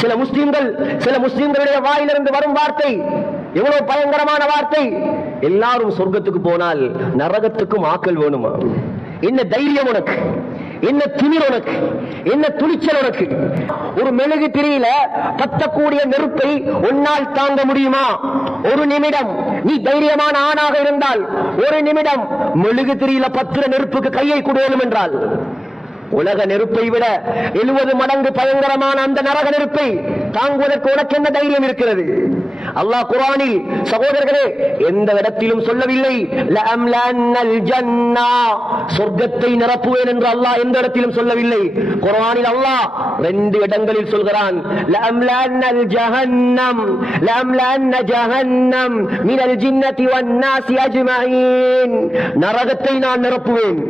சில முஸ்லிம்களுடைய வாயிலிருந்து வரும் வார்த்தை எவ்வளவு பயங்கரமான வார்த்தை. எல்லாரும் சொர்க்கத்துக்கு போனால் நரகத்துக்கும் ஆக்கல் வேணுமா? என்ன தைரியம் உனக்கு, என்ன திமிர் உனக்கு, என்ன துணிச்சல் உனக்கு? ஒரு மெழுகு திரியில பத்தக்கூடிய நெருப்பை உன்னால் தாங்க முடியுமா? ஒரு நிமிடம் நீ தைரியமான ஆணாக இருந்தால் ஒரு நிமிடம் மெழுகு திரியில பத்திர நெருப்புக்கு கையை கொடுவோம் என்றால் உலக நெருப்பை விட 70 மடங்கு பயங்கரமான அந்த நரக நெருப்பை தாங்குவதற்கு உனக்கு என்ன தைரியம் இருக்கிறது? அல்லாஹ் குர்ஆனில் சகோதரர்களே எந்த இடத்திலும் சொல்லவில்லை லஅம்லன்னல் ஜன்னா, சொர்க்கத்தை நிரப்புவேன் என்று அல்லாஹ் எந்த இடத்திலும் சொல்லவில்லை. குர்ஆனில் அல்லாஹ் 2 இடங்களில் சொல்கிறான் லஅம்லன்னல் ஜஹன்னம், லஅம்லன்ன ஜஹன்னம் மினல் ஜின்னதி வன் நாஸி அஜ்மஈன், நரகத்தை நான் நிரப்புவேன்,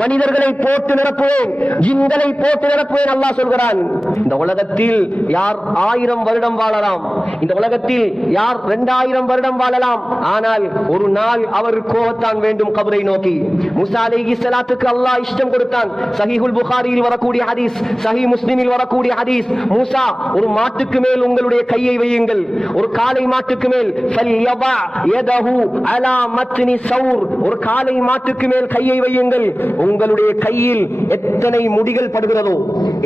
மனிதர்களை போட்டு நிரப்புவேன், ஜின்களை போட்டு நிரப்புவேன் அல்லாஹ் சொல்கிறான். இந்த உலகத்தில் யார் 1000 வருடம் வாழலாம், இந்த உலகத்தில் யார் 2000 வருடம் வாழலாம். ஆனால் ஒரு நாள் அவர் கோவத்தான் வேண்டும் கபரை நோக்கி. மூசா அலைஹிஸ்ஸலாத்துக்கு அல்லாஹ் இஷ்டம் கொடுத்தான். சஹீஹுல் புகாரியில் வரக்கூடிய ஹதீஸ், சஹீஹ் முஸ்லிமில் வரக்கூடிய ஹதீஸ், மூசா ஒரு மாட்டுக்கு மேல் உங்களுடைய கையை வையுங்கள், ஒரு காளை மாட்டுக்கு மேல் ஃபல்யபா யதஹு அலா மத்னி சௌர், ஒரு காளை மாட்டுக்கு மேல் கையை வையுங்கள், உங்களுடைய கையில் எத்தனை முடிகள் படுகிறதோ,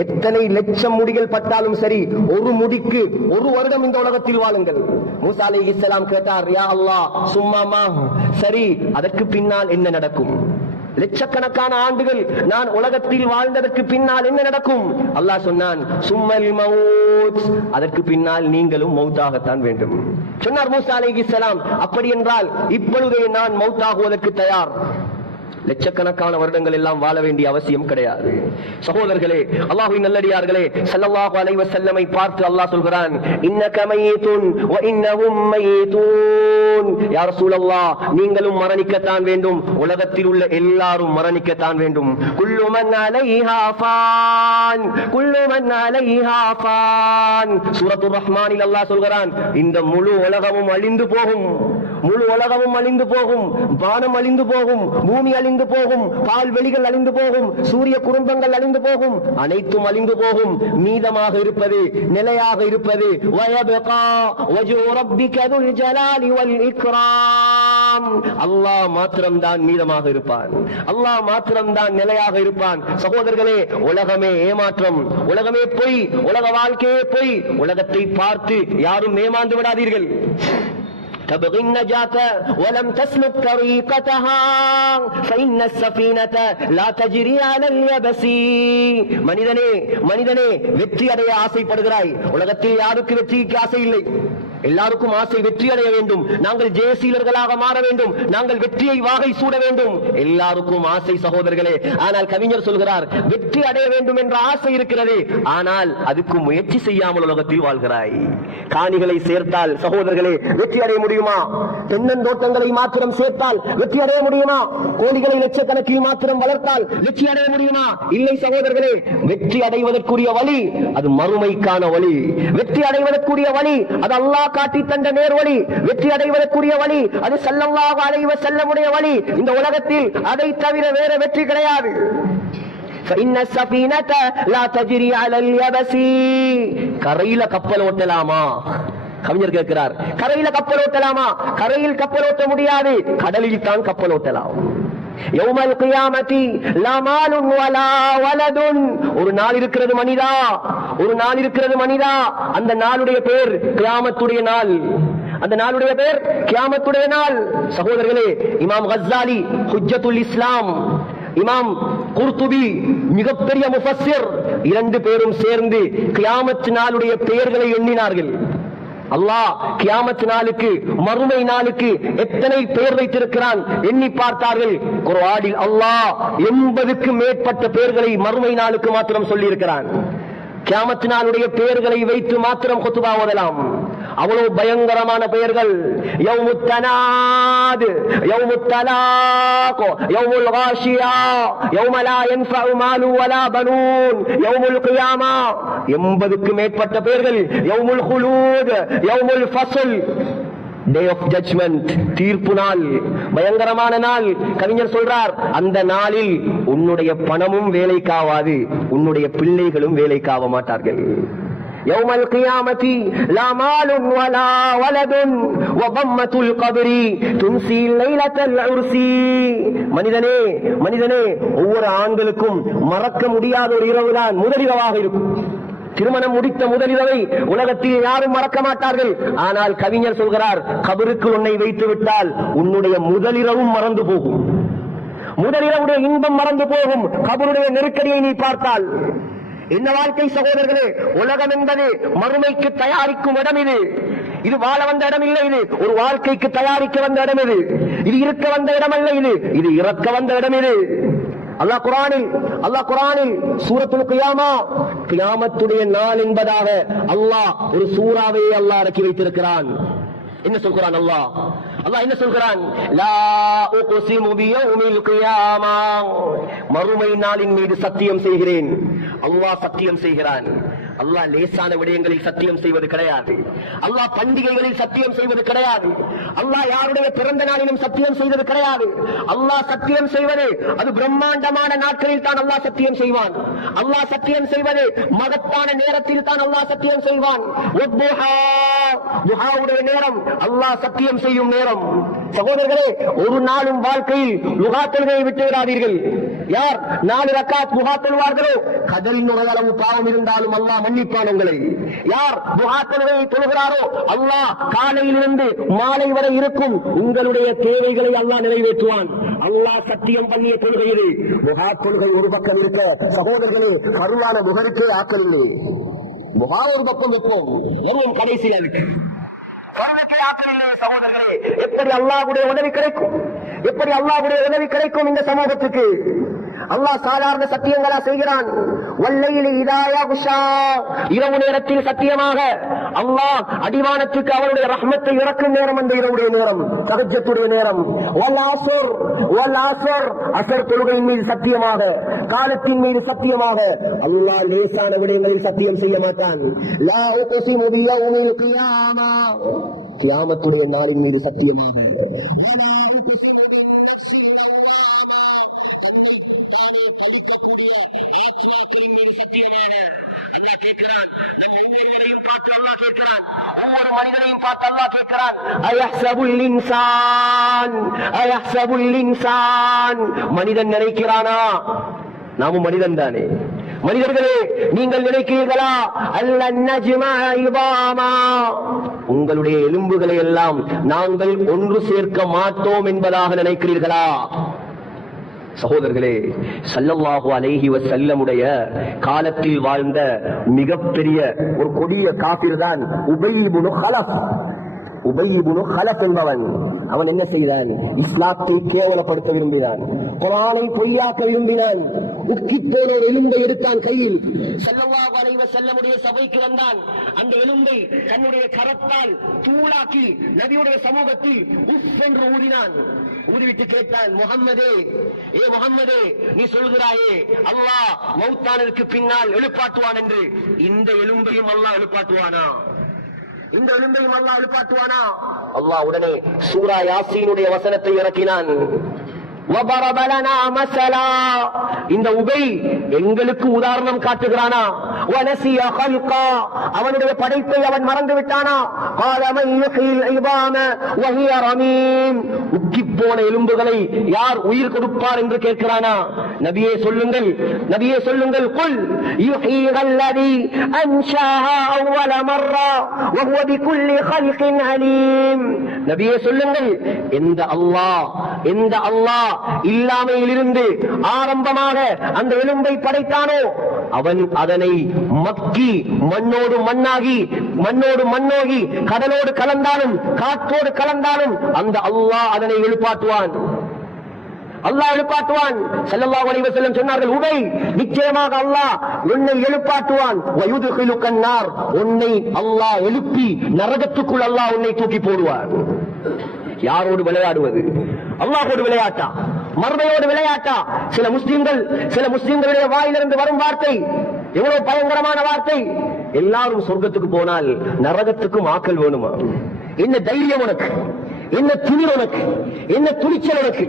எத்தனை லட்சம் முடிகள் பட்டாலும் சரி, ஒரு முடிக்கு 1 வருடம் இந்த உலகத்தில் வாழுங்கள். மூசா அலைஹிஸ்ஸலாம் கேட்டார், யா அல்லாஹ் சும்மா, சரி அதற்கு பின்னால் என்ன நடக்கும்? லட்சக்கணக்கான ஆண்டுகள் நான் உலகத்தில் வாழ்ந்ததற்கு பின்னால் என்ன நடக்கும்? அல்லாஹ் சொன்னான் சும்மல் மவுத், அதற்கு பின்னால் நீங்களும் மௌத்தாகத்தான் வேண்டும் சொன்னார் மூசா அலைஹிஸ்ஸலாம். அப்படி என்றால் இப்பொழுதே நான் மௌத்தாகுவதற்கு தயார். லட்சக்கணக்கான வருடங்கள் எல்லாம் வாழ வேண்டிய அவசியம் கிடையாது. சகோதரர்களே, அல்லாஹ்வின் நல்லடியார்களே, ஸல்லல்லாஹு அலைஹி வஸல்லமை பார்த்து அல்லாஹ் சொல்கிறான் இன்னக மய்யிதுன் வ இன்னஹும் மய்யிதுன், யா ரசூலல்லாஹ் நீங்களும் மரணிக்கத்தான் வேண்டும், உலகத்தில் உள்ள எல்லாரும் மரணிக்கத்தான் வேண்டும். குல்லு மன் அலைஹா ஃபான், குல்லு மன் அலைஹா ஃபான், சூரத்துர் ரஹ்மானில் அல்லாஹ் சொல்கிறான் இந்த முழு உலகமும் அழிந்து போகும், முழு உலகமும் அழிந்து போகும், வானம் அழிந்து போகும், பூமி அழிந்து போகும், பால்வெளிகள் அழிந்து போகும், சூரிய குடும்பங்கள் அழிந்து போகும், அனைத்தும் அழிந்து போகும். மீதமாக இருப்பது, நிலையாக இருப்பது வயபகா வஜ்ஹு ரப்பிக துல் ஜலாலி வல் இக்ராம், அல்லாஹ் மாத்திரம்தான் மீதமாக இருப்பான், அல்லாஹ் மாத்திரம்தான் நிலையாக இருப்பான். சகோதரர்களே, உலகமே ஏமாற்றம், உலகமே பொய், உலக வாழ்க்கையே பொய். உலகத்தை பார்த்து யாரும் ஏமாந்து விடாதீர்கள். تبغي النجاة ولم تسلك طريقتها فإن السفينة لا تجري على اليبس. மனிதனே வெற்றி அடைய ஆசைப்படுகிறாய். உலகத்தில் யாருக்கு வெற்றிக்கு ஆசை இல்லை? எல்லாருக்கும் ஆசை வெற்றி அடைய வேண்டும், நாங்கள் ஜெயசீலர்களாக மாற வேண்டும், நாங்கள் வெற்றியை வாகை சூட வேண்டும், எல்லாருக்கும் ஆசை சகோதரர்களே. ஆனால் கவிஞர் சொல்கிறார் வெற்றி அடைய வேண்டும் என்ற ஆசை இருக்கிறது, ஆனால் அதுக்கு முயற்சி செய்யாமல் உலகத்தில் வாழ்கிறாய். காணிகளை சேர்த்தால் சகோதரர்களே வெற்றி அடைய முடியுமா? தென்னந்தோட்டங்களை மாத்திரம் சேர்த்தால் வெற்றி அடைய முடியுமா? கோழிகளை லட்சக்கணக்கில் மாத்திரம் வளர்த்தால் வெற்றி அடைய முடியுமா? இல்லை சகோதரர்களே. வெற்றி அடைவதற்குரிய வழி அது மறுமைக்கான வழி, வெற்றி அடைவதற்குரிய வழி அது அல்லாஹ் காட்டி தந்த நேர்வழி, வெற்றி அடைவதற்குரிய வழி அது ஸல்லல்லாஹு அலைஹி வஸல்லமுடைய வழி. இந்த உலகத்தில் அதை தவிர வேற வெற்றி கிடையாது. فإن السفينة لا تجري على اليبس. கரையில கப்பல் ஓட்டலாமா? கவிஞர் கேட்கிறார், கரையில கப்பல் ஓட்டலாமா? கரையில் கப்பல் ஓட்ட முடியாது, கடலில் தான் கப்பல் ஓட்டலாம். யௌமல் கியாமத்தி லா மாலுன் வலா வலதுன், ஒரு நாள் இருக்கிறது மனிதா, ஒரு நாள் இருக்கிறது மனிதா, அந்த நாளுடைய பேர் கியாமத்துடைய நாள், அந்த நாளுடைய பேர் கியாமத்துடைய நாள். சகோதரர்களே, இமாம் கஸ்ஸாலி ஹுஜ்ஜத்துல் இஸ்லாம், இமாம் குர்துபி மிகப்பெரிய முஃபஸ்ஸிர், 2 பேரும் சேர்ந்து கியாமத் நாளுடைய பெயர்களை எண்ணினார்கள். அல்லாஹ் கியாமத் நாளுக்கு, மறுமை நாளுக்கு எத்தனை பெயர் வைத்திருக்கிறான் எண்ணி பார்த்தார்கள். குர்ஆனில் அல்லாஹ் 80க்கும் மேற்பட்ட பெயர்களை மறுமை நாளுக்கு மாத்திரம் சொல்லி இருக்கிறான். கியாமத் நாளுடைய பெயர்களை வைத்து மாத்திரம் குத்பா ஓதலாம். அவ்வளவு பயங்கரமான பெயர்கள். யௌமுத் தனாத், யௌமுத் தலாக், யௌமுல் காஷியா, யௌம லா யன்ஃபஉ மாலு வலா பனூன், யௌமுல் கியாமா, 80க்கும் மேற்பட்ட பெயர்கள். யௌமுல் குலூத், யௌமுல் ஃபஸ்ல், டே ஆஃப் ஜட்ஜ்மெண்ட், தீர்ப்பு நாள், பயங்கரமான நாள். கவிஞர் சொல்றார், அந்த நாளில் உன்னுடைய பணமும் வேலைக்காவாது, உன்னுடைய பிள்ளைகளும் வேலைக்காவ மாட்டார்கள். يوم القيامة لا مال ولا ولد وضمة القبر تنسي ليلة العرس. மனிதனே மனிதனே, ஒவ்வொரு ஆண்களுக்கும் மறக்க முடியாத ஒரு இரவுதான் முதலிரவாக இருக்கும். திருமணம் முடித்த முதலிரவை உலகத்தில் யாரும் மறக்க மாட்டார்கள். ஆனால் கவிஞர் சொல்கிறார், கபருக்கு உன்னை வைத்து விட்டால் உன்னுடைய முதலிரவும் மறந்து போகும். முதலிரவுடைய இன்பம் மறந்து போகும். கபருடைய நெருக்கடியை நீ பார்த்தால் என்ன வாழ்க்கை சகோதரர்களே! உலகம் என்பது மறுமைக்கு தயாரிக்கும் இடம். இது வாழ வந்த இடம் இல்லை. இது ஒரு வாழ்க்கைக்கு தயாரிக்க வந்த இடம். இது இருக்க வந்த இடம் அல்ல. இது இறக்க வந்த இடம். அல்லாஹ் குர்ஆனில் சூரத்துல் கியாமா, கியாமத்துடைய நாள் என்பதாக அல்லாஹ் ஒரு சூறாவை அல்லாஹ் இறக்கி வைத்திருக்கிறான். என்ன சொல்கிறான் அல்லாஹ் என்ன சொல்கிறான்? லா உக்ஸிமு பியௌமில் கியாமா, மறுமை நாளின் மீது சத்தியம் செய்கிறேன். அல்லாஹ் சத்தியம் செய்கிறான். அல்லாஹ் லேசான விடயங்களில் சத்தியம் செய்வது கிடையாது. அல்லாஹ் பண்டிகைகளில் சத்தியம் செய்வது கிடையாது. அல்லாஹ் யாருடைய பிறந்த நாளிலும் சத்தியம் செய்வது கிடையாது. அல்லாஹ் சத்தியம் செய்வது அது பிரம்மாண்டமான நாட்களில் தான் அல்லாஹ் சத்தியம் செய்வான். அல்லாஹ் சத்தியம் செய்வது மகத்தான நேரத்தில் தான் அல்லாஹ் சத்தியம் செய்வான். துஹாவுடைய நேரம் அல்லாஹ் சத்தியம் செய்யும் நேரம். சகோதரர்களே, ஒரு நாளும் வாழ்க்கையில் லுஹா தொழுகையை விட்டு விடாதீர்கள். யார் 4 ரக்காத் துஹா தொழுவார்களோ கடலின் அளவு பாவம் இருந்தாலும் அல்லாஹ் மன்னிப்பான் உங்களை. யார் துஹா தொழுகையை தொழுகிறாரோ அல்லாஹ் காலையிலிருந்து மாலை வரை இருக்கும் உங்களுடைய தேவைகளை அல்லாஹ் நிறைவேற்றுவான். அல்லாஹ் சத்தியம் பண்ணிய தொழுகை இது. துஹா தொழுகை ஒரு பக்கம் இருக்க சகோதரர்களே, கருவான முகருக்கு ஆக்கல் இல்லை. துஹா ஒரு பக்கம் வைப்போம், வருவோம் கடைசியில் அதுக்கு சகோதரர்களே. எப்படி அல்லாஹ்வுடைய உதவி கிடைக்கும்? எப்படி அல்லாஹ்வுடைய உதவி கிடைக்கும் இந்த சமூகத்துக்கு? அல்லாஹ் சாதாரண சத்தியங்களா செய்கிறான். வல்லைலி இதா யக்ஷா, இரவு நேரத்தில் சத்தியமாக அல்லாஹ் அடிவானத்துக்கு அவருடைய ரஹ்மத்தை இறக்கும் நேரம் அந்த இரவுடைய நேரம், தஹஜ்ஜுடைய நேரம். வல் அஸ்ர், அஸ்ர் தொழுகையின் மீது சத்தியமாக, காலத்தின் மீது சத்தியமாக அல்லாஹ் லேசான விடயங்களில் சத்தியம் செய்ய மாட்டான். லா உக்ஸிமு பியௌமில் கியாமா, கியாமத்துடைய நாளின் மீது சத்தியமாக. ஒவ்வொரு மனிதனையும் பார்த்து அல்லாஹ் கேட்கிறான், அயஹ்சபுல் இன்சான், மனிதன் நினைக்கிறானா? நாமும் மனிதன் தானே. மனிதர்களே, நீங்கள் நினைக்கிறீர்களா அல்லன் நஜ்மா இபாமா, உங்களுடைய எலும்புகளை எல்லாம் நாங்கள் ஒன்று சேர்க்க மாட்டோம் என்பதாக நினைக்கிறீர்களா? சகோதரர்களே, ஸல்லல்லாஹு அலைஹி வஸல்லமுடைய காலத்தில் வாழ்ந்த மிகப்பெரிய ஒரு கொடிய காஃபிர் தான் உபய் இப்னு கலஃப். உபய் இப்னு கலஃப் என்பவன், அவன் என்ன செய்தான்? இஸ்லாத்தை கேவலப்படுத்த விரும்பினான், குர்ஆனை பொய்யாக்க விரும்பினான். உக்கிப்போன ஒரு எலும்பை எடுத்தான் கையில். ஸல்லல்லாஹு அலைஹி வஸல்லமுடைய சபைக்கு வந்தான். அந்த எலும்பை தன்னுடைய கரத்தால் தூளாக்கி நபியுடைய சமூகத்தில் உஃப் என்று ஊதினான். ஊதிவிட்டு கேட்டான், முஹம்மதே, ஏ முஹம்மதே, நீ சொல்கிறாயே அல்லாஹ் மௌத்தானதற்கு பின்னால் எழுப்பாட்டுவான் என்று, இந்த எலும்பையும் அல்லாஹ் எழுப்பாட்டுவானா? இந்த எலும்பையும் அல்லாஹ் எழுப்பாட்டுவானா? அல்லாஹ் உடனே சூரா யாசீனுடைய வசனத்தை இறக்கினான். இந்த உபை எங்களுக்கு உதாரணம் காட்டுகிறானா? அவனுடைய படைப்பை அவன் மறந்து விட்டானா? உக்கிப்போன எலும்புகளை யார் உயிர் கொடுப்பார் என்று கேட்கிறானா? நபியே சொல்லுங்கள், நபியே சொல்லுங்கள், குல் யுஹீஹல்லதி அன்ஷாஹா அவ்வல மர்ரா வஹுவ பிகுல்லி ஹல்கின் அலீம். நபியே சொல்லுங்கள், எந்த அல்லாஹ் இல்லாமையிலிருந்து ஆரம்பமாக அந்த எலும்பை படைத்தானோ அவன் அதனை மக்கி மண்ணோடு மண்ணோகி கடலோடு கலந்தாலும் காற்றோடு கலந்தாலும் அந்த அல்லாஹ் அதனை எழுப்பாட்டுவான். அல்லாஹ் எழுப்பாட்டுவான். ஸல்லல்லாஹு அலைஹி வஸல்லம் சொன்னார்கள், உபை, நிச்சயமாக அல்லாஹ் உன்னை எழுப்பாட்டுவான். வயுதுகிலுக்கன் நார், உன்னை அல்லாஹ் எழுப்பி நரகத்துக்குள் அல்லாஹ் உன்னை தூக்கி போடுவான். யாரோடு விளையாடுவது? அல்லாஹ்வோடு விளையாட்டா? மர்மையோடு விளையாட்டா? சில முஸ்லிம்களுடைய வாயிலிருந்து வரும் வார்த்தை எவ்வளவு பயங்கரமான வார்த்தை! எல்லாரும் சொர்க்கத்துக்கு போனால் நரகத்துக்கும் ஆக்கல் வேணுமா? என்ன தைரியம் உனக்கு? என்ன துணிர் உனக்கு? என்ன துணிச்சல் உனக்கு?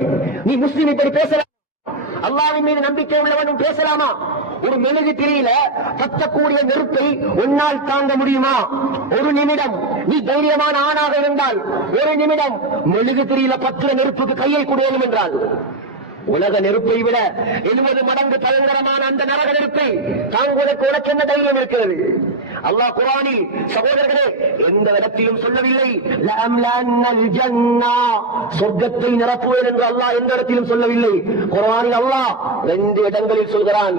நீ முஸ்லிம் இப்படி பேசலாம்? அல்லாஹ்வின் மீது நம்பிக்கை உள்ளவனும் பேசலாமா? ஒரு மெழுகு திரியில பற்றக்கூடிய நெருப்பை உன்னால் தாங்க முடியுமா? ஒரு நிமிடம் நீ தைரியமான ஆணாக இருந்தால் ஒரு நிமிடம் மெழுகு திரியில பற்ற நெருப்புக்கு கையை கொடுக்கணும் என்றால் உலக நெருப்பை விட 70 மடங்கு பயங்கரமான அந்த நரக நெருப்பை தாங்குவதற்கு உனக்கு என்ன தைரியம் இருக்கிறது? அல்லாஹ் குர்ஆனில் சகோதரர்களே எந்த இடத்திலும் சொல்லவில்லை சொர்க்கத்தை நிரப்புவேன் என்று அல்லாஹ் எந்த இடத்திலும் சொல்லவில்லை. குர்ஆனில் அல்லாஹ் 2 இடங்களில் சொல்கிறான்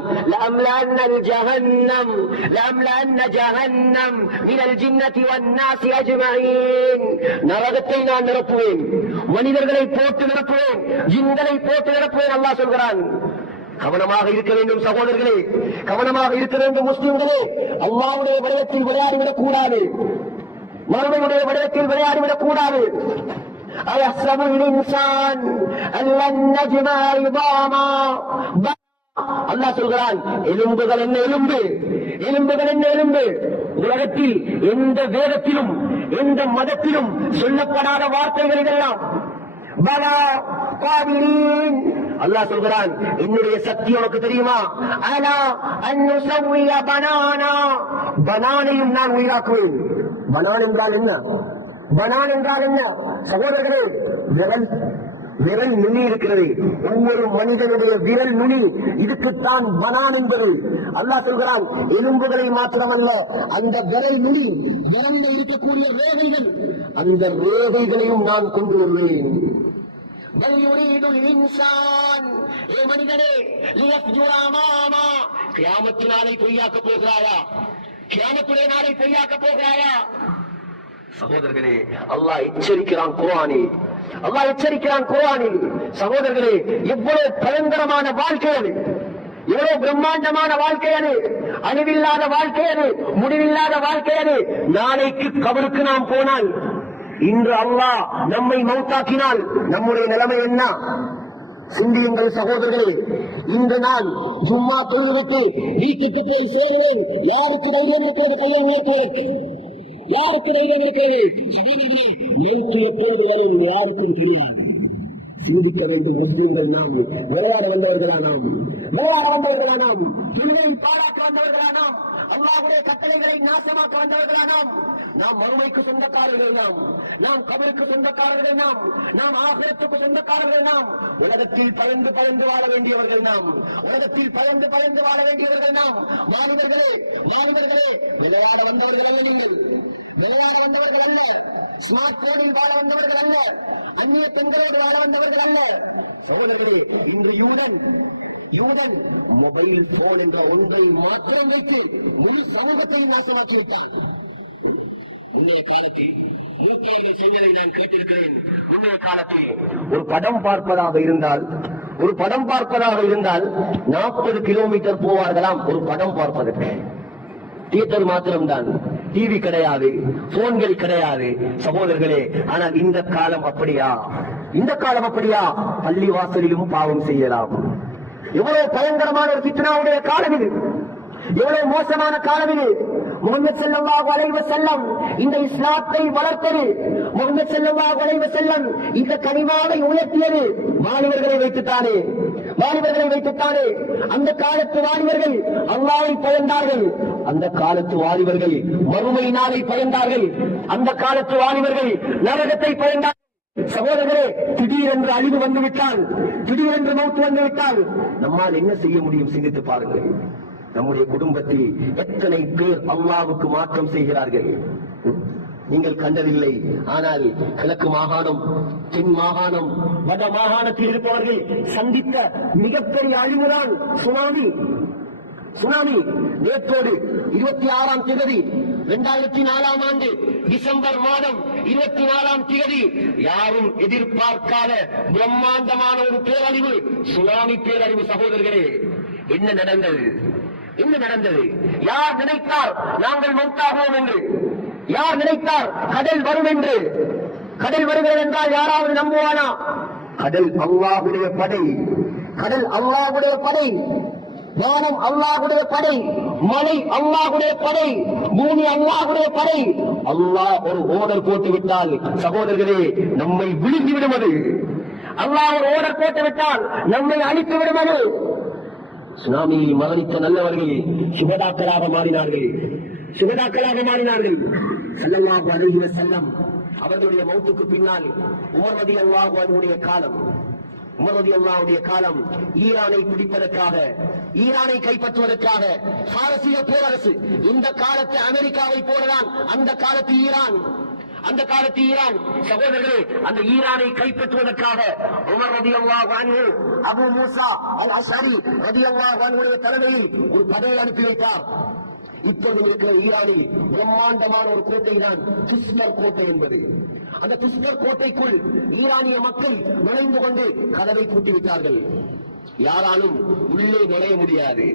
நரகத்தை நான் நிரப்புவேன், மனிதர்களை போட்டு நிரப்புவேன், ஜின்களை போட்டு நிரப்புவேன் அல்லாஹ் சொல்கிறான். கவனமாக இருக்க வேண்டும் சகோதரர்களே, கவனமாக இருக்க வேண்டும் முஸ்லிம்களே. அல்லாஹ்வுடைய விடயத்தில் விளையாடிவிடக் கூடாது, மறுமையுடைய விடயத்தில் விளையாடிவிடக் கூடாது. அல்லாஹ் சொல்கிறான் எலும்புகள் என்ன எலும்பு, எலும்புகள் என்ன எலும்பு. உலகத்தில் எந்த வேதத்திலும் எந்த மதத்திலும் சொல்லப்படாத வார்த்தைகள் இதெல்லாம். பலா காபிரீன் அல்லாஹ் சொல்கிறான் என்னுடைய சக்தி உனக்கு தெரியுமா? அலா அன்னுஸவ்விய பனானா, பனானையும் நான் உயிராக்குவேன். பனான் என்றால் என்ன? பனான் என்றால் என்ன சகோதரர்களே? விரல் நுனி இருக்கிறது, ஒவ்வொரு மனிதனுடைய விரல் நுனி, இதுக்குத்தான் பனான் என்பது. அல்லாஹ் சொல்கிறான் எலும்புகளை மாத்திரமல்ல, அந்த விரல் நுனி, விரலில் இருக்கக்கூடிய ரேகைகள், அந்த ரேகைகளையும் நான் கொண்டு வருவேன். மனிதனே கியாமத்து நாளை பொய்யாக்க போகிறாயா? கியாமத்துடைய நாளை பொய்யாக்க போகிறாயா? சகோதரர்களே அல்லாஹ் எச்சரிக்கிறான் குர்ஆனில், அல்லாஹ் எச்சரிக்கிறான் குர்ஆனில். சகோதரர்களே எவ்வளவு பயங்கரமான வாழ்க்கை அது, எவ்வளவு பிரம்மாண்டமான வாழ்க்கை அது, அழிவில்லாத வாழ்க்கை அது, முடிவில்லாத வாழ்க்கை அது. நாளைக்கு கபருக்கு நாம் போனால், இன்று அல்லாஹ் நம்மை மௌத்தாக்கினால் நம்முடைய நிலைமை என்ன? சிந்தியுங்கள் சகோதரர்களே. இன்று நான் ஜும்மா தொழுவிட்டு வீட்டுக்கு போய் சேருவேன். யாருக்கு தைரியம் இருக்கிறது கையை உயர்த்துவதற்கு? யாருக்கு தைரியம் இருக்கிறது? நேற்று எப்போது வரும் யாருக்கும் தெரியாது. சிந்திக்க வேண்டும் முஸ்லிம்கள். நாம் விளையாட வந்தவர்களா? நாம் விளையாட வந்தவர்களா? நாம் தொழுகை பாழாக்க வந்தவர்களா? நாம் அல்லாஹ்வுடைய கட்டளைகளை நாசமாக்க வந்தவர்களா? நாம் மறுமைக்கு சொந்தக்காரர்கள், நாம் கபருக்கு சொந்தக்காரர்கள், நாம் ஆகிரத்துக்கு சொந்தக்காரர்கள். நாம் உலகத்தில் பழந்து வாழ வேண்டியவர்கள், நாம் உலகத்தில் பழந்து வாழ வேண்டியவர்கள். நாம் வாலிபர்களே விளையாட வந்தவர்கள் அல்ல, நீங்கள் விளையாட வந்தவர்கள் அல்ல, ஸ்மார்ட் போனில் வாழ வந்தவர்கள் அல்ல, அந்நிய பெண்களோடு வாழ வந்தவர்கள் அல்ல. சகோதரர்களே, இன்று யூதன் மொபைல் போன் என்ற ஒன்றை மாத்திரம் வைத்து முழு சமூகத்தையும் நாசமாக்கிவிட்டான். முன்னைய காலத்தில் மூப்பவர்கள் செய்ததை நான் கேட்டிருக்கிறேன். முன்னைய காலத்தில் ஒரு படம் பார்ப்பதாக இருந்தால் 40 கிலோமீட்டர் போவார்களாம் ஒரு படம் பார்ப்பதற்கு. தியேட்டர் மாத்திரம்தான், டிவி கிடையாது, போன்கள் கிடையாது சகோதரர்களே. ஆனால் இந்த காலம் அப்படியா? இந்த காலம் அப்படியா? பள்ளி வாசலிலும் பாவம் செய்யலாம். எவ்வளவு பயங்கரமான ஒரு ஃபித்னாவுடைய காலம் இது, எவ்வளவு மோசமான காலம் இது. முஹம்மது ஸல்லல்லாஹு அலைஹி வஸல்லம் இந்த இஸ்லாத்தை வளர்த்தது, முஹம்மது ஸல்லல்லாஹு அலைஹி வஸல்லம் இந்த கனிமாவை உயர்த்தியது வாலிபர்களை வைத்துத்தானே. அந்த காலத்து வாலிபர்கள் அல்லாஹ்வை பயந்தார்கள், அந்த காலத்து வாலிபர்கள் மறுமை நாளை பயந்தார்கள், அந்த காலத்து வாலிபர்கள் நரகத்தை பயந்தார்கள். சகோதரர்களே, திடீரென்று அழிவு வந்துவிட்டால், திடீரென்று மௌத்து வந்துவிட்டால் நம்மால் என்ன செய்ய முடியும்? சிந்தித்து பாருங்கள். நம்முடைய குடும்பத்தில் எத்தனை பேர் அல்லாஹ்வுக்கு மாற்றம் செய்கிறார்கள் நீங்கள் கண்டதில்லை. ஆனால் கிழக்கு மாகாணம், தென் மாகாணம், வட மாகாணத்தில் இருப்பவர்கள் சந்தித்த மிகப்பெரிய அழிவுதான் சுனாமி. நேற்றோடு 26ஆம் தேதி 2004ஆம் ஆண்டு டிசம்பர் மாதம் 24ஆம் தேதி யாரும் எதிர்பார்க்காத பிரம்மாண்டமான ஒரு பேரழிவு, சுனாமி பேரழிவு. சகோதரர்களே, என்ன நடந்தது? யார் நினைத்தார் நாங்கள் மௌத்தாகுவோம் என்று? யார் நினைத்தார் கடல் வரும் என்று? கடல் வருகிறது என்றால் யாராவது நம்புவானா? கடல் அல்லாஹ்வுடைய படை, கடல் அல்லாஹ்வுடைய படை, வானம் அல்லாஹ்வுடைய படை, மலை அல்லாஹ்வுடைய படை, பூமி அல்லாஹ்வுடைய படை. அல்லாஹ் ஒரு ஓர்டர் போட்டு விட்டால் சகோதரர்களே நம்மை விழுங்கி விடுவது. அல்லாஹ் ஒரு ஓர்டர் போட்டு விட்டால் நம்மை அழித்து விடுவது. சுனாமியில் மரணித்த நல்லவர்கள் சுகதாக்களாக மாறினார்கள். ஸல்லல்லாஹு அலைஹி வஸல்லம் அவர்களுடைய மௌத்துக்கு பின்னால் உமர் ரலியல்லாஹு அன்ஹுடைய காலம் ஈரானை பிடிப்பதற்காக, ஈரானை கைப்பற்றுவதற்காக பாரசீக பேரரசு இந்த காலத்து அமெரிக்காவை போலதான் அந்த காலத்து ஈரான் சகோதரர்களே, அந்த ஈரானை கைப்பற்றுவதற்காக உமர் ரலியல்லாஹு அன்ஹு அபூ மூஸா அல் அஷ்அரி ரலியல்லாஹு அன்ஹுடைய தலைமையில் ஒரு படையை அனுப்பி வைத்தார். இப்போது இருக்கிற ஈரானில் பிரம்மாண்டமான ஒரு கோட்டை தான் துஸ்மர் கோட்டை என்பது. அந்த துஸ்மர் கோட்டைக்குள் ஈரானிய மக்கள் நுழைந்து கொண்டு கதவை பூட்டிவிட்டார்கள். யாராலும் உள்ளே நுழைய முடியாது.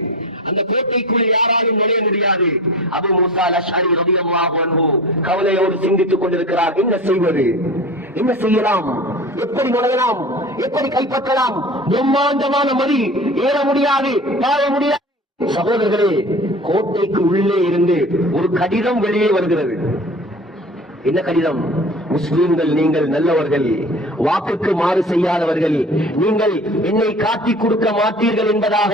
அந்த கோட்டைக்குள் யாராலும் நுழைய முடியாது. அபூ மூஸா அல் அஷ்அரி ரலியல்லாஹு அன்ஹு கவலையோடு சிந்தித்துக் கொண்டிருக்கிறார். என்ன செய்வது? என்ன செய்யலாம்? எப்படி நுழையலாம்? எப்படி கைப்பற்றலாம்? பிரம்மாண்டமான மதி ஏற முடியாது, தாழ முடியாது. சகோதரர்களே, கோட்டைக்கு உள்ளே இருந்து ஒரு கடிதம் வெளியே வருகிறது. என்ன கடிதம்? முஸ்லிம்கள், நீங்கள் நல்லவர்கள், வாக்குக்கு மாறு செய்யாதவர்கள், நீங்கள் என்னை காட்டிக் கொடுக்க மாட்டீர்கள் என்பதாக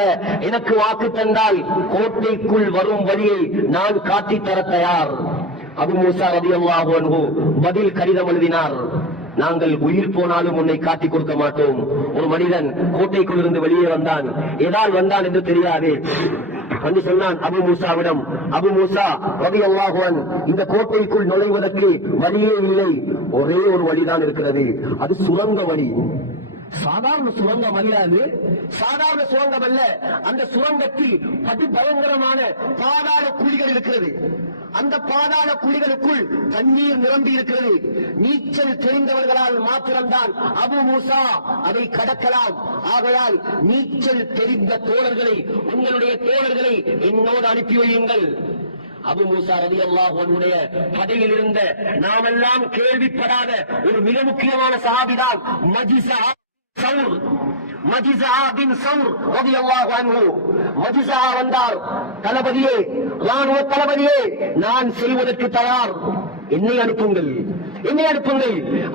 எனக்கு வாக்கு தந்தால் கோட்டைக்குள் வரும் வழியை நான் காட்டித் தர தயார். அபூ மூஸா ரலியல்லாஹு அன்ஹு பதில் கடிதம் எழுதினார். நாங்கள் உயிர் போனாலும் உன்னை காட்டிக் கொடுக்க மாட்டோம். ஒரு மனிதன் கோட்டைக்குள் இருந்து வெளியே வந்தான். எதால் வந்தான் என்று தெரியாது. வந்து சொன்னான் அபூ மூஸாவிடம், அபூ மூஸா ரலியல்லாஹு அன்ஹு, இந்த கோட்டைக்குள் நுழைவதற்கு வழியே இல்லை, ஒரே ஒரு வழிதான் இருக்கிறது, அது சுரங்க வழி. சாதாரண சுரங்கம் அல்ல, அது சாதாரண சுரங்கம் அல்ல. அந்த சுரங்கத்தில் அதிபயங்கரமான பாதாள குழிகள் இருக்கிறது. அந்த பாதாள குழிகளுக்குள் தண்ணீர் நிரம்பி இருக்கிறது. நீச்சல் தெரிந்தவர்களால் மாத்திரம்தான் அபூ மூஸா அதை கடக்கலாம். ஆகையால் நீச்சல் தெரிந்த தோழர்களை, உங்களுடைய தோழர்களை என்னோடு அனுப்பி வையுங்கள். அபூ மூஸா ரலியல்லாஹு அன்ஹுடைய படையில் இருந்த நாமெல்லாம் கேள்விப்படாத ஒரு மிக முக்கியமான சஹாபிதான் மஜ்ஸா பின் சௌர் ரலியல்லாஹு அன்ஹு. மஜ்ஸா வந்தார். தளபதியே, ராணுவ தளபதியே, நான் செல்வதற்கு தயார், என்னை அனுப்புங்கள்.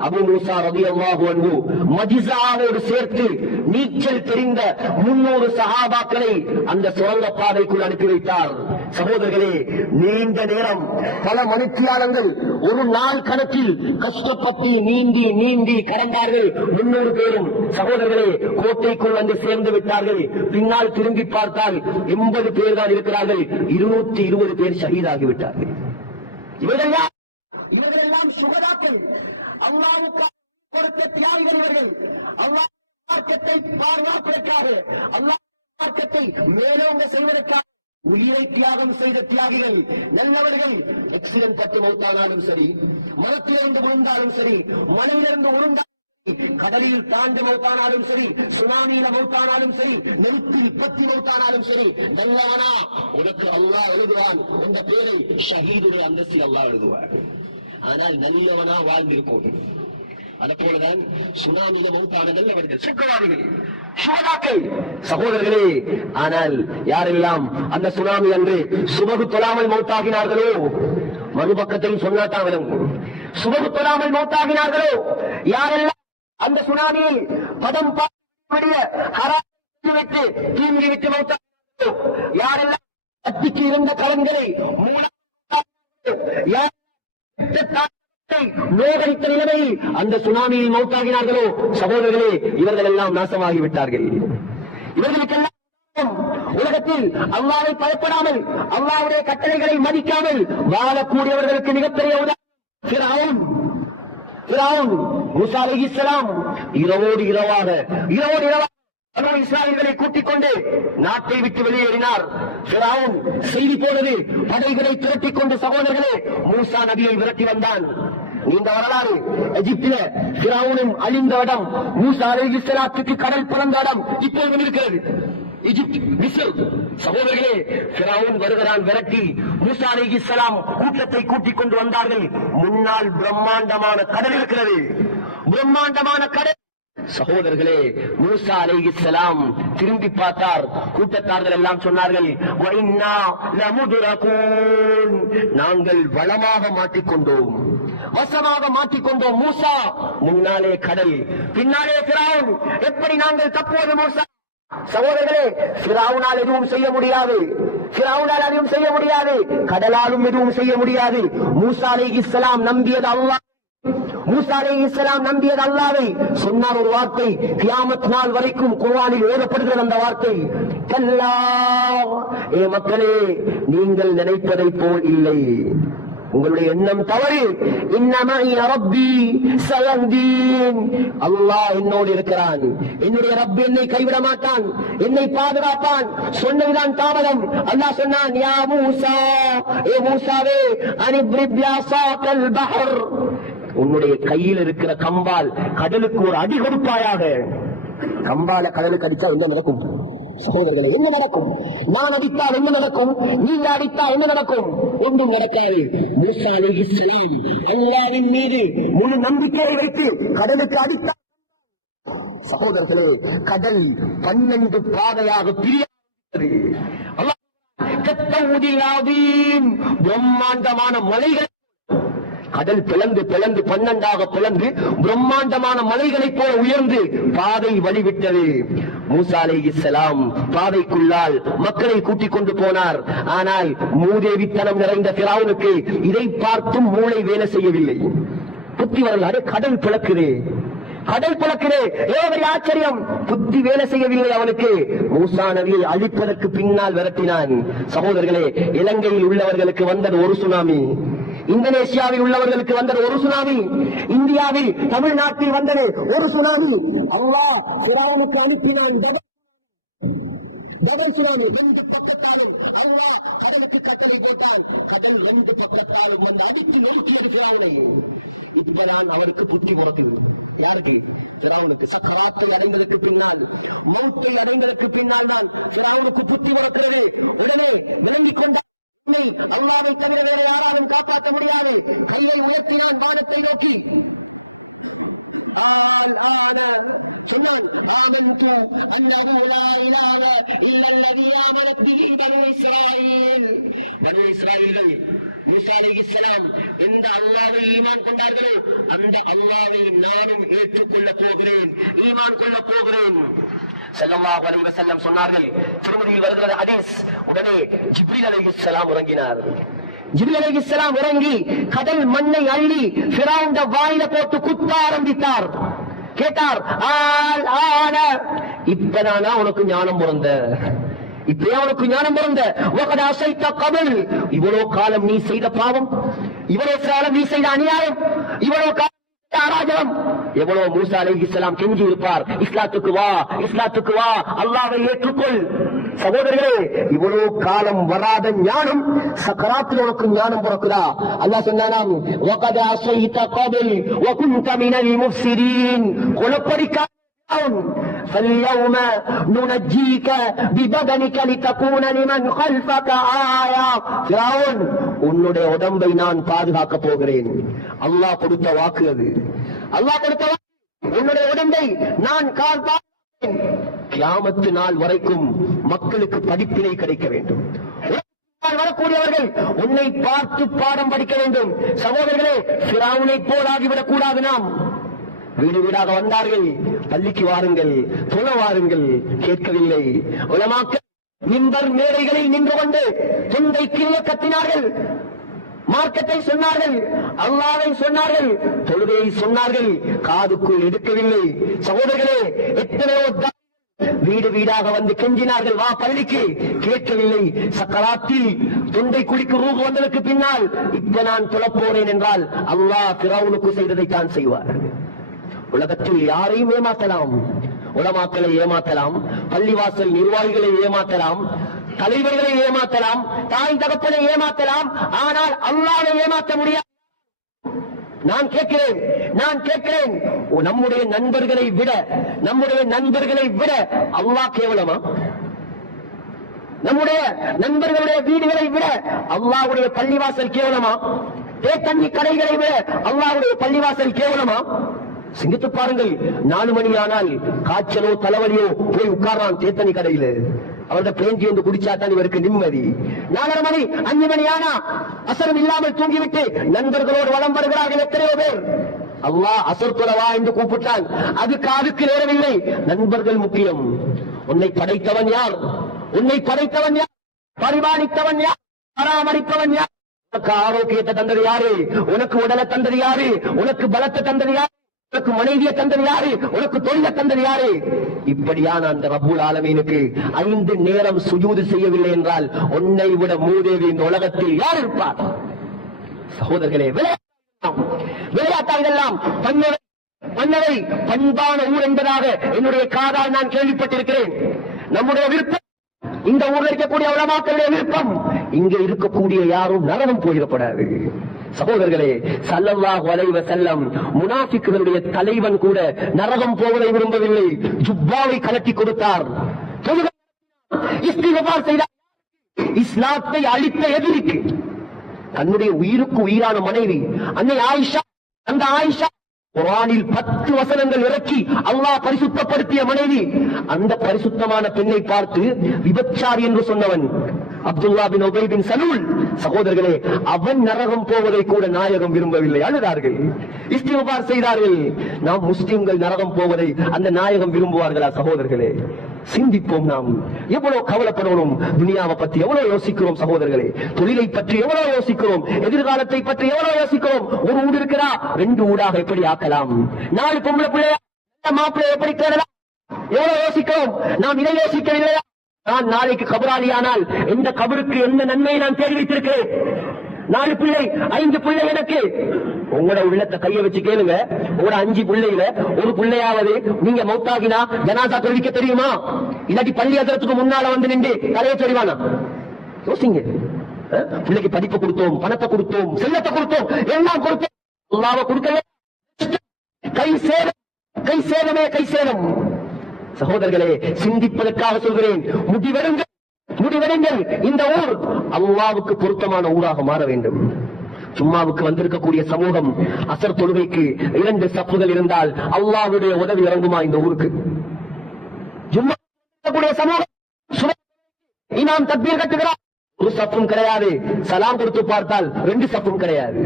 அபூ மூஸா ரலியல்லாஹு அன்ஹு மஜ்ஸாவோடு சேர்த்து நீச்சல் தெரிந்த 300 சஹாபாக்களை அந்த சுரங்க பாதைக்குள் அனுப்பி வைத்தார். சகோதரர்களே, நீண்ட நேரம், பல மணித்தியாலங்கள், ஒரு நாள் கணக்கில் கஷ்டப்பட்டு நீந்தி கடந்தார்கள் 300 பேரும். சகோதரர்களே, கோட்டைக்குள் வந்து சேர்ந்து விட்டார்கள். பின்னால் திரும்பி பார்த்தால் 80 பேர் தான் இருக்கிறார்கள். 220 பேர் ஷஹீதாகிவிட்டார்கள். இவர்களெல்லாம் சுகதாக்கள், அல்லாஹ்வுக்காக கொடுத்த தியாகிகள் இவர்கள். அல்லாஹ் மார்க்கத்தை பாதுகாப்பதற்காக, அல்லாஹ் மார்க்கத்தை மேலோங்க செய்வதற்காக உயிரை தியாகம் செய்த தியாகிகள், நல்லவர்கள். எக்ஸிடென்ட் பட்டு மௌத்தானாலும் சரி, மரத்திலிருந்து விழுந்தாலும் சரி, மலையிலிருந்து விழுந்தாலும் சரி, கடலில் தாண்டி மௌத்தானாலும் சரி, சுனாமியில மௌத்தானாலும் சரி, நெருப்பில் பற்றி மௌத்தானாலும் சரி, நல்லவனா உனக்கு அல்லாஹ் எழுதுவான். இந்த பேரை ஷஹீதுடைய அந்தஸ்தில் அல்லாஹ் எழுதுவார். ஆனால் நல்லவனா வாழ்ந்திருக்கும். அது போலதான் சுனாமியில மௌத்தான நல்லவர்கள், சுக்கவாதிகள், சுகதாக்கள். சகோதரர்களே, ஆனால் யாரெல்லாம் அந்த சுனாமி அன்று சுபகு தொழாமல் மௌத்தாகினார்களோ, மறுபக்கத்தையும் சொன்னாத்தான் விளங்கும். சுபகு தொழாமல் மௌத்தாகினார்களோ, யாரெல்லாம் அந்த சுனாமியில் பதம் விட்டு தீங்கிவிட்டு மௌத்தாகினார்களோ, யாரெல்லாம் அத்திக்கு இருந்த கலன்களை நோகடித்த நிலைமையில் அந்த சுனாமியில் மௌத்தாகினார்களோ, சகோதரர்களே, இவர்கள் எல்லாம் நாசமாகிவிட்டார்கள். இவர்களுக்கெல்லாம் உலகத்தில் அல்லாஹ்வை பயப்படாமல், அல்லாஹ்வுடைய கட்டளைகளை மதிக்காமல் வாழக்கூடியவர்களுக்கு மிகப்பெரிய உதாரணம் ஃபிரௌன். மூஸா அலைஹிஸ்ஸலாம் இரவோடு இரவாக இஸ்ராயேல்களை கூட்டிக் கொண்டு நாட்டை விட்டு வெளியேறினார். ஃபிரௌன் செய்தி போனது, படைகளை திரட்டிக் கொண்டு சகோதரர்களே மூஸா நபியை விரட்டி வந்தான். இந்த வரலாறு எகிப்தில ஃபிரௌனும் அழிந்த இடம், மூஸா அலைஹிஸ்ஸலாத்துக்கு கடல் பிறந்த இடம் இப்போதும் இருக்கிறது. எகிப்து, மிஸ்ர். சகோதரர்களே, ஃபிரௌன் வருகிறான் விரட்டி. மூஸா அலைஹிஸ்ஸலாம் கூட்டத்தை கூட்டிக் கொண்டு வந்தார்கள். முன்னால் பிரம்மாண்டமான கடல் இருக்கிறது, பிரம்மாண்டமான கடல். சகோதரர்களே, மூஸா அலைஹிஸ்ஸலாம் திரும்பி பார்த்தார். கூட்டத்தார்கள் எல்லாம் சொன்னார்கள், வஇன்னா லமுதுரகூன், நாங்கள் வளமாக மாட்டிக்கொண்டோம், வசமாக மாட்டிக்கொண்டோம். மூஸா முன்னாலே கடல், பின்னாலே ஃபிரௌன், எப்படி நாங்கள் தப்புவது மூஸா? சகோதரர்களே, ஃபிரௌனால் எதுவும் செய்ய முடியாது, ஃபிரௌனால் எதுவும் செய்ய முடியாது, கடலாலும் எதுவும் செய்ய முடியாது. மூசா அலைஹிஸ்ஸலாம் நம்பியது அல்லாஹ், மூசா அலைஹிஸ்ஸலாம் நம்பியது அல்லாஹ்வை. சொன்னார் ஒரு வார்த்தை, கியாமத் நாள் வரைக்கும் குர்ஆனில் ஓதப்படுகிறது அந்த வார்த்தை, கல்லா, ஏ மக்களே, நீங்கள் நினைப்பதை போல் இல்லை, உங்களுடைய எண்ணம் தவறு. இன்னமஇ ரப்பி சயஹ்தீன், அல்லாஹ் என்னோடு இருக்கிறான், என்னுடைய ரப் என்னை கைவிட மாட்டான், என்னை பாதுகாப்பான். சொன்னதுதான் தாமதம். அல்லாஹ் சொன்னான், யா மூசா, ஏ மூசாவே, அனிப்ரிப் பிஅஸாகல் பஹர், உன்னுடைய கையில் இருக்கிற கம்பால் கடலுக்கு ஒரு அடி கொடுப்பாயாக. கம்பால கடலுக்கு அடிச்சா என்ன நடக்கும் சகோதரர்களே? என்ன நடக்கும்? நான் அடித்தால் என்ன நடக்கும்? நீங்க அடித்தால் என்ன நடக்கும்? ஒன்றும் நடக்காது. மூசா அலைஹிஸ்ஸலாம் அல்லாஹ்வின் மீது முழு நம்பிக்கையை வைத்து கடலுக்கு அடித்தார். சகோதரர்களே, கடல் 12 பாதையாக பிரியாது. பிரம்மாண்டமான மலைகள், கடல் பிளந்து 12ஆக பிளந்து பிரம்மாண்டமான மலைகளைப் போல உயர்ந்து பாதை வழிவிட்டது. மூசா அலைஹிஸ்ஸலாம் பாதைக்குள்ளால் மக்களை கூட்டிக் கொண்டு போனார். ஆனால் மூதேவித்தனம் நிறைந்த ஃபிரௌனுக்கு இதை பார்த்தும் மூளை வேலை செய்யவில்லை. புத்தி வரலாறு, கடல் பிளக்குது, கடல் பிளக்குது, ஏவரி ஆச்சரியம், புத்தி வேலை செய்யவில்லை அவனுக்கு. மூசா நபியை அழிப்பதற்கு பின்னால் விரட்டினான். சகோதரர்களே, இலங்கையில் உள்ளவர்களுக்கு வந்தது ஒரு சுனாமி, இந்தோனேசியாவில் உள்ளவர்களுக்கு வந்தது ஒரு சுனாமி, இந்தியாவில் தமிழ்நாட்டில் வந்தது ஒரு சுனாமி. அல்லாஹ் ஃபிரௌனுக்கு அனுப்பினான் கடல் சுனாமி. ரெண்டு பக்கத்தாலும் அல்லாஹ் கடலுக்கு கட்டளை போட்டான். கடல் 2 பக்கத்தாலும் வந்து அடித்து நெருக்கியது ஃபிரௌனை. இப்பதான் அவருக்கு புத்தி பிறக்குது. யாருக்கு? ஃபிரௌனுக்கு. சக்கராத்தை அடைந்ததற்கு பின்னால், மௌத்தை அடைந்ததற்கு பின்னால் தான் ஃபிரௌனுக்கு புத்தி பிறக்கிறது. உடனே விளங்கிக் கொண்டார், அல்லாஹ்வை தவிர வேறு யாராலும் காப்பாற்ற முடியாது. கையை உயர்த்தினான் வானத்தை நோக்கி. சொன்னான், ஆமன்து அன்னஹு லா இலாஹ இல்லல்லதி ஆமனத் பிஹி பனூ இஸ்ராயீல். பனூ இஸ்ராயீல்கள் மூசா அலைஹிஸ்ஸலாம் எந்த அல்லாஹ்வை ஈமான் கொண்டார்களோ அந்த அல்லாஹ்வை நானும் ஏற்றுக்கொள்ளப் போகிறேன், ஈமான் கொள்ளப் போகிறேன். ஸல்லல்லாஹு அலைஹி வஸல்லம் சொன்னார்கள், திருமதியில் வருகிறது ஹதீஸ். உடனே ஜிப்ரீல் அலைஹிஸ்ஸலாம் இறங்கினார். ஜிப்ரீல் அலைஹிஸ்ஸலாம் இறங்கி கடல் மண்ணை அள்ளி ஃபிரௌன் வாயில போட்டு குத்த ஆரம்பித்தார். கேட்டார், ஆன இப்பதானா உனக்கு ஞானம் பிறந்த? இப்பயே உனக்கு ஞானம் பிறந்த? வகத் அஸைத கபல், இவ்வளவு காலம் நீ செய்த பாவம், இவ்வளவு காலம் நீ செய்த அநியாயம், இவ்வளவு காலம் அராஜகம். எவ்வளவு மூசா அலைஹிஸ்ஸலாம் கெஞ்சி இருப்பார், இஸ்லாத்துக்கு வா, இஸ்லாத்துக்கு வா, அல்லாஹ்வை ஏற்றுக்கொள். சகோதரர்களே, இவ்வளவு காலம் வராத ஞானம் சக்கராத்தில் உனக்கு ஞானம் பிறக்குதா? அல்லாஹ் சொன்னானாம், வகத் அஸைத கபல் வகுன்த மினல் முஃப்ஸிதீன், குலப்படிக்காரன். فَالْيَوْمَ نُنَجِّيكَ بِبَدَنِكَ لِتَكُونَ لِمَنْ خَلْفَكَ آيَةً. ஃபிரௌன், உன்னுடைய உடம்பை நான் பாதுகாக்க போகிறேன். அல்லாஹ் கொடுத்த வாக்கு அது. அல்லாஹ் கொடுத்த வாக்கு, உன்னுடைய உடம்பை நான் காப்பாற்றுவேன். கியாமத்து நாள் வரைக்கும் மக்களுக்கு படிப்பினை கிடைக்க வேண்டும். வரக்கூடியவர்கள் உன்னை பார்த்து பாடம் படிக்க வேண்டும். சகோதரர்களே, ஃபிரௌனை போலாகிவிடக் கூடாது. நாம் வீடு வீடாக வந்தார்கள், பள்ளிக்கு வாருங்கள், தொழ வாருங்கள், கேட்கவில்லை. உலமாக்கள் மிம்பர் மேடைகளில் நின்று கொண்டு தொண்டை கிரிய கத்தினார்கள், மார்க்கத்தை சொன்னார்கள், அல்லாஹ்வை சொன்னார்கள், தொழுகையை சொன்னார்கள், காதுக்குள் எடுக்கவில்லை. சகோதரர்களே, எத்தனையோ வீடு வீடாக வந்து கெஞ்சினார்கள், வா பள்ளிக்கு, கேட்கவில்லை. சக்கராத்தில் தொண்டை குழிக்கு ரூபு வந்ததற்கு பின்னால் இப்ப நான் தொழப்போறேன் என்றால் அல்லாஹ் ஃபிரௌனுக்கு செய்ததை தான் செய்வார். உலகத்தில் யாரையும் ஏமாற்றலாம், உலமாக்களை ஏமாற்றலாம், பள்ளிவாசல் நிர்வாகிகளை ஏமாற்றலாம், தலைவர்களை ஏமாற்றலாம், தாய் தகப்பனை ஏமாற்றலாம், ஆனால் அல்லாஹ்வை ஏமாற்ற முடியாது. நான் கேட்கிறேன், நம்முடைய நண்பர்களை விட அல்லாஹ் கேவலமா? நம்முடைய நண்பர்களுடைய வீடுகளை விட அல்லாஹ்வுடைய பள்ளிவாசல் கேவலமா? தேத்தண்ணி கடைகளை விட அல்லாஹ்வுடைய பள்ளிவாசல் கேவலமா? சிந்தித்து பாருங்கள். 4 மணி ஆனால் காய்ச்சலோ தலைவலியோ போய் உட்கார்றான் தேத்தனி கடையில, அவர்கிட்ட பேஞ்சி வந்து குடிச்சாத்தான் இவருக்கு நிம்மதி. 4:30 மணி 5 மணி ஆனா அசரம் இல்லாமல் தூங்கிவிட்டு நண்பர்களோடு வலம் வருகிறார்கள் எத்தனையோ பேர். அல்லாஹ் அசர் தொழவா என்று கூப்பிட்டான், அது காதுக்கு நேரவில்லை. நண்பர்கள் முக்கியம். உன்னை படைத்தவன் யார்? உன்னை படைத்தவன் யார்? பரிபாலித்தவன் யார்? பராமரிப்பவன் யார்? உனக்கு ஆரோக்கியத்தை தந்தது யாரு? உனக்கு உடலை தந்தது யாரு? உனக்கு பலத்தை தந்தது யாரு? உனக்கு மனைவியை தந்தது யாரு? உனக்கு தொழிலை தந்தது யாரு? இப்படியான அந்த ரப்புல் ஆலமீனுக்கு 5 நேரம் சுஜூது செய்யவில்லை என்றால் உன்னை விட மூதேவி இந்த உலகத்தில் யார் இருப்பார்? சகோதரர்களே, விளையாட்டா இதெல்லாம் பன்னவை பண்பான ஊர் என்பதாக என்னுடைய காதால் நான் கேள்விப்பட்டிருக்கிறேன். நம்முடைய விருப்பம், இந்த ஊரில் இருக்கக்கூடிய உலமாக்களுடைய விருப்பம், இங்க இருக்கக்கூடிய யாரும் நரகம் போயிடப்படாது. சகோதரர்களே, ஸல்லல்லாஹு அலைஹி வஸல்லம் முனாஃபிக்குகளுடைய தலைவன் கூட நரகம் போவதை விரும்பவில்லை. ஜுப்பாவை கலட்டி கொடுத்தார், இஸ்திக்ஃபார் செய்தார். இஸ்லாத்தை அழித்த எதிரிக்கு, தன்னுடைய உயிருக்கு உயிரான மனைவி அன்னை ஆயிஷா, அந்த ஆயிஷா குர்ஆனில் 10 வசனங்கள் இறக்கி அல்லாஹ் பரிசுத்தப்படுத்திய மனைவி, அந்த பரிசுத்தமான பெண்ணை பார்த்து விபச்சாரி என்று சொன்னவன் அப்துல்லா பின் உபை பின் சலூல். சகோதரர்களே, அவன் நரகம் போவதை கூட நாயகம் விரும்பவில்லை, அழுதார்கள், இஸ்திக்ஃபார் செய்தார்கள். நாம் முஸ்லிம்கள் நரகம் போவதை அந்த நாயகம் விரும்புவார்களா? சகோதரர்களே, சிந்திப்போம். நாம் எவ்வளவு கவலைப்படுவோம், துனியாவை பற்றி எவ்வளவு யோசிக்கிறோம் சகோதரர்களே, தொழிலை பற்றி எவ்வளவு யோசிக்கிறோம், எதிர்காலத்தை பற்றி எவ்வளவு யோசிக்கிறோம். ஒரு ஊடு இருக்கிறா, 2 ஊடாக எப்படி ஆக்கலாம், 4 பொம்பளை பிள்ளையா மாப்பிள்ளை எப்படி தேடலாம், எவ்வளவு யோசிக்கிறோம். நாம் இதை யோசிக்கவில்லையா? நான் நாளைக்கு கபராளியானால் இந்த கபருக்கு என்ன நன்மையை நான் தேடி வைத்திருக்கிறேன். 4 பிள்ளை 5 பிள்ளை எனக்கு. உங்களோட உள்ளத்தை கைய வச்சு கேளுங்க, உங்களோட 5 பிள்ளையில ஒரு பிள்ளையாவது நீங்க மௌத்தாகினா ஜனாசா தொழிக்க தெரியுமா? இல்லாட்டி பள்ளி அதரத்துக்கு முன்னால வந்து நின்று தலையை தெரிவானா? யோசிங்க. பிள்ளைக்கு படிப்பு கொடுத்தோம், பணத்தை கொடுத்தோம், செல்லத்தை கொடுத்தோம், எல்லாம் கொடுத்தோம், அல்லாஹ்வை கொடுக்கவே. கை சேதமே கை சேதம். சகோதரர்களே, சிந்திப்பதற்காக சொல்கிறேன், முடிவெடுங்கள். இந்த ஊர் அல்லாஹ்வுக்கு பொருத்தமான ஊராக மாற வேண்டும். ஜும்மாவுக்கு வந்திருக்கக்கூடிய சமூகம், அசர் தொழுகைக்கு 2 சப்புகள் இருந்தால் அல்லாஹ்வுடைய உதவி இறங்குமா இந்த ஊருக்கு? ஜும்மா சமூகம் இமாம் தக்பீர் கட்டுகிறார், ஒரு சப்பும் கிடையாது. சலாம் கொடுத்து பார்த்தால் 2 சப்பும் கிடையாது.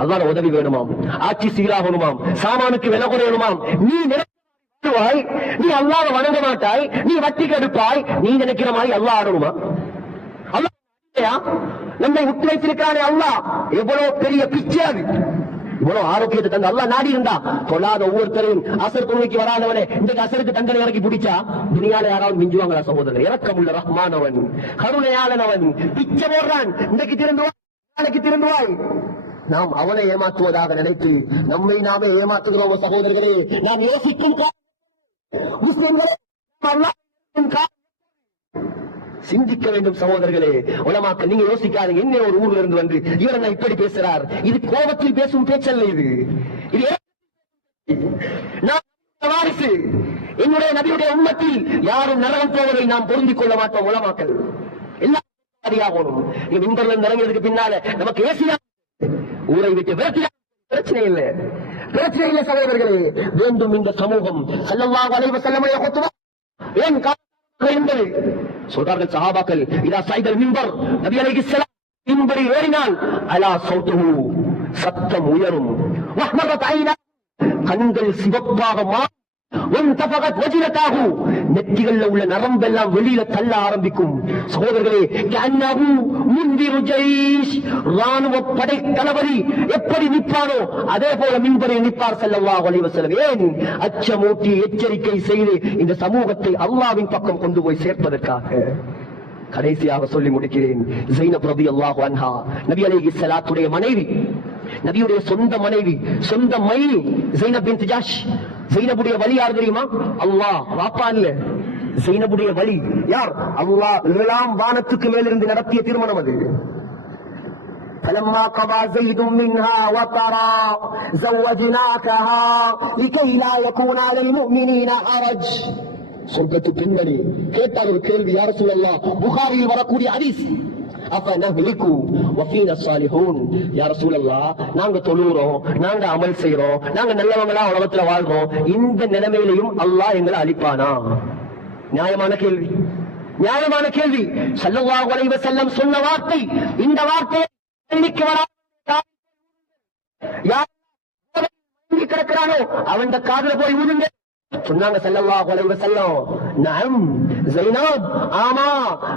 அல்லாஹ் உதவி வேணுமாம், ஆட்சி சீராகணுமாம், சாமானுக்கு விலை குறையணுமாம். நீ அல்லாஹ்வை வணங்க மாட்டாய், நீ வட்டி கெடுப்பாய், நீ நினைக்கிற மாதிரி அல்லாஹ் ஆடணுமா? அல்லாஹ் நம்மை உத்து வைத்திருக்கிறானே அல்லாஹ், எவ்வளவு பெரிய பிச்சை அது. இவ்வளவு ஆரோக்கியத்தை தந்து அல்லாஹ் நாடி இருந்தா தொழாத ஒவ்வொருத்தரையும் அசர் தொழுகைக்கு வராதவனே இன்றைக்கு அசருக்கு தண்டனை இறக்கி பிடிச்சா துனியால யாராவது மிஞ்சுவாங்களா? சகோதரர், இரக்கமுள்ள ரஹ்மானவன், கருணையாளனவன், பிச்சை போடுறான். இன்றைக்கு திருந்துவாய், நாளைக்கு திருந்துவாய். நாம் அவனை ஏமாற்றுவதாக நினைத்து நம்மை நாமே ஏமாற்றுகிறோம். சகோதரர்களே, நாம் யோசிக்கும் முஸ்லிம்களே, சிந்திக்க வேண்டும். சகோதரர்களே, உலமாக்கள், நீங்க யோசிக்காதீங்க, என்ன ஒரு ஊர்ல இருந்து வந்து இவர் என்ன இப்படி பேசுறார், இது கோபத்தில் பேசும் பேச்சல்ல. இது வாரிசு. என்னுடைய நபியுடைய உம்மத்தில் யாரும் நரகம் போவதை நாம் பொருந்திக் கொள்ள மாட்டோம். உலமாக்கள் எல்லாம் சரியாகணும். நீங்க மிம்பர்ல இருந்து இறங்கியதுக்கு பின்னால நமக்கு ஏசியா ஊரை விட்டு விரட்டினா பிரச்சனை இல்லை, பிரச்சனை இல்லை. சகோதரர்களே, வேண்டும் இந்த சமூகம் ஸல்லல்லாஹு அலைஹி வஸல்லம் ஏன் இருந்தது சொல்றார்கள் சஹாபாக்கள். இதா சைதல் மிம்பர், நபி அலைஹிஸ்ஸலாம் மிம்பரில் ஏறினால் அலா சௌத்துஹு, சத்தம் உயரும், வஹ்மரத் ஐனா, கண்கள் சிவப்பாக மாறும், வன்தஃபகத் வஜ்ரதாஹு, நெற்றிகள்ல உள்ள நரம்பெல்லாம் வெளியில தள்ள ஆரம்பிக்கும். சகோதரர்களே, கஅன்னஹு முன்திரு ஜைஷ், ராணுவ படை தளபதி எப்படி நிற்பானோ அதே போல மிம்பரில் நிற்பார் ஸல்லல்லாஹு அலைஹி வஸல்லம். ஏன்? அச்சமூட்டி எச்சரிக்கை செய்து இந்த சமூகத்தை அல்லாஹ்வின் பக்கம் கொண்டு போய் சேர்ப்பதற்காக. கடைசியாக சொல்லி முடிக்கிறேன். ஸைனப் ரலியல்லாஹு அன்ஹா, நபி அலைஹிஸ்ஸலாத்துடைய மனைவி, நபியுடைய சொந்த மனைவி, சொந்த மைனி ஸைனப் பின்த் ஜாஷ். ஸைனபுடைய வலி யார் தெரியுமா? அல்லாஹ். வாப்பா இல்ல, ஸைனபுடைய வலி யார்? அல்லாஹ் 7ஆம் வானத்துக்கு மேலிருந்து நடத்திய திருமணம் அது. فلما قضى زيد منها وطرا زوجناكها لكي لا يكون على المؤمنين حرج. சொர்க்கத்து பெண்மணி கேட்டார் ஒரு கேள்வி, யா ரசூலல்லாஹ், புகாரியில் வரக்கூடிய ஹதீஸ், அஃபனஹ்லிகு வஃபீனா ஸாலிஹூன். யா ரசூலல்லாஹ், நாங்க தொழுறோம், நாங்க அமல் செய்றோம், நாங்க நல்லவங்களா உலகத்துல வாழ்றோம், இந்த நிலைமையிலையும் அல்லாஹ் எங்களை அழிப்பானா? நியாயமான கேள்வி, நியாயமான கேள்வி. ஸல்லல்லாஹு அலைஹி வஸல்லம் சொன்ன வார்த்தை, இந்த வார்த்தை பள்ளிக்கு வரா யார் கிடக்கிறானோ அவன் காதுல போய் விழுங்க சொன்னாங்க ஸல்லல்லாஹு அலைஹி வஸல்லம். நம் ஜைனப், ஆமா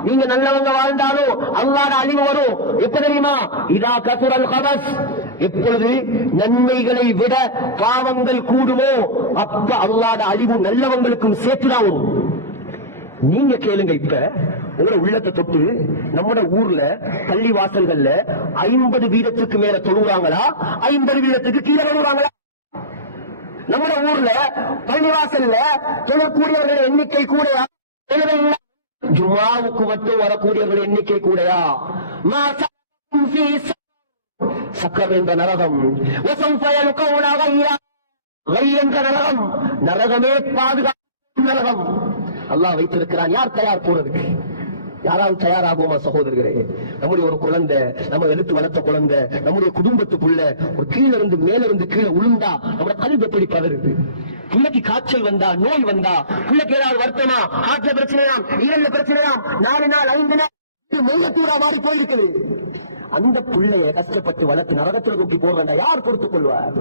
நீங்க நல்லவங்க வாழ்ந்தாலும் அல்லாஹ்வுடைய அழிவு வரும். எப்ப தெரியுமா? இதா கசுரல் கபஸ், எப்பொழுது நன்மைகளை விட பாவங்கள் கூடுமோ அப்ப அல்லாஹ்வுடைய அழிவு நல்லவங்களுக்கும் சேர்த்துதான் வரும். நீங்க கேளுங்க, இப்ப உங்களோட உள்ளத்தை தொட்டு நம்மட ஊர்ல பள்ளி வாசல்கள்ல 50 வீதத்துக்கு மேல தொழுகிறாங்களா, 50 வீதத்துக்கு கீழே தொழுகிறாங்களா? நம்ம ஊர்ல பள்ளிவாசல்ல தொழக்கூடியவர்கள் எண்ணிக்கை கூடையா? ஜும்மாவுக்கு மட்டும் வரக்கூடியவர்கள் எண்ணிக்கை கூடையா? சக்கர் என்ற நரகம், என்ற நரகம், நரகமே பாதுகாப்பு நரகம் அல்லாஹ் வைத்திருக்கிறான். யார் தயார் போறதுக்கு? யாராவது தயாராகுமா சகோதரர்களே? நம்முடைய ஒரு குழந்தை, நம்ம எடுத்து வளர்த்த குழந்தை, நம்முடைய குடும்பத்துக்குள்ள ஒரு கீழ இருந்து மேல இருந்து கீழே உளுந்தா நம்மளோட கல்வி எப்படி பதறுது? பிள்ளைக்கு காய்ச்சல் வந்தா, நோய் வந்தா, பிள்ளைக்கு ஏதாவது வருத்தமா, ஹார்ட்ல பிரச்சனையாம், ஈரல்ல பிரச்சனையாம், 4 நாள் 5 நாள் மெய்யக்கூடா மாறி போயிருக்குது. அந்த பிள்ளைய கஷ்டப்பட்டு வளர்த்து நரகத்தில் தூக்கி போட வேண்டாம். யார் பொறுத்துக் கொள்வார்?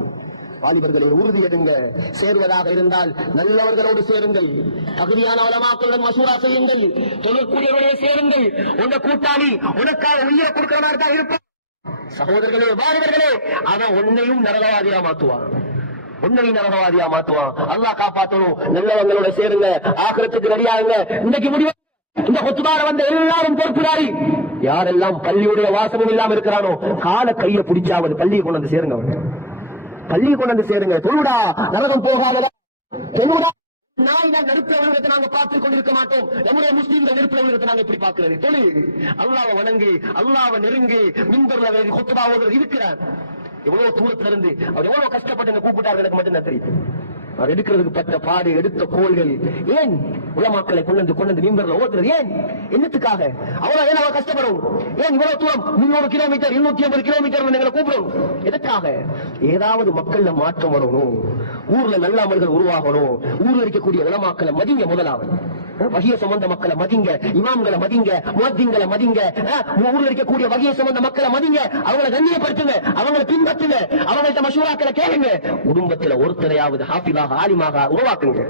வாலிபர்களை உறுதி எடுங்க. சேருவதாக இருந்தால் நல்லவர்களோடு சேருங்கள். தகுதியான உலமாக்களுடன் மசூரா செய்யுங்கள். தொழிற்கூடியவர்களே சேருங்கள். உங்க கூட்டாளி உனக்காக உயிரை கொடுக்கிற மாதிரி தான் இருப்பான். சகோதரர்களே, வாலிபர்களே, அவன் உன்னையும் நரகவாதியா மாத்துவான். உன்னையும் நரகவாதியா மாத்துவான். அல்லாஹ் காப்பாற்றணும். நல்லவங்களோட சேருங்க. ஆகிரத்துக்கு ரெடியாகுங்க. இன்னைக்கு முடிவு. இந்த கொத்துபார வந்த எல்லாரும் பொறுப்புதாரி. யாரெல்லாம் பள்ளியுடைய வாசமும் இல்லாம இருக்கிறானோ கால கைய பிடிச்சாவது பள்ளியை கொண்டு வந்து சேருங்க. பள்ளியை கொண்டு வந்து சேருங்க. தொழுடா, நரகம் போகாதடா. தொழுடா. நாய் தான் நெருப்புல உலகத்தை நாங்க பார்த்துக் கொண்டிருக்க மாட்டோம். நம்முடைய முஸ்லீம்கள் நெருப்புல உலகத்தை நாங்க எப்படி பார்க்கிறது? தொழு, அல்லாஹ்வை வணங்கு, அல்லாஹ்வை நெருங்கி மிம்பர்ல கொத்துபா ஓதுறது இருக்கிறார். எவ்வளவு தூரத்துல இருந்து அவர் எவ்வளவு கஷ்டப்பட்டு கூப்பிட்டார்கள் எனக்கு மட்டும் தான் தெரியும். அவர் எடுக்கிறதுக்கு பட்ட பாடு, எடுத்த கோள்கள். ஏன் உலமாக்களை கொண்டு மிம்பர்ல ஓதுறது? ஏன்? என்னத்துக்காக? அவ்வளவு ஏன் அவர் கஷ்டப்படும்? ஏன் இவ்வளவு தூரம் 300 கிலோமீட்டர் 250 கிலோமீட்டர் எங்களை கூப்பிடும்? எதற்காக? ஏதாவது மக்கள்ல மாற்றம் வரணும். ஊர்ல நல்ல அமல்கள் உருவாகணும். ஊர்ல இருக்கக்கூடிய உலமாக்களை மதிங்க. முதலாவது வகிய சம்பந்த மக்களை மதிங்க, இமாம்களை மதிங்க, முஅத்தின்களை மதிங்க, ஊர்ல இருக்கக்கூடிய வகிய சம்பந்த மக்களை மதிங்க. அவங்களை கண்ணியப்படுத்துங்க, அவங்களை பின்பற்றுங்க, அவங்கள்ட்ட மஷூராக்களை கேளுங்க. குடும்பத்துல ஒருத்தரையாவது ஹாஃபிலாக ஆலிமாக உருவாக்குங்க.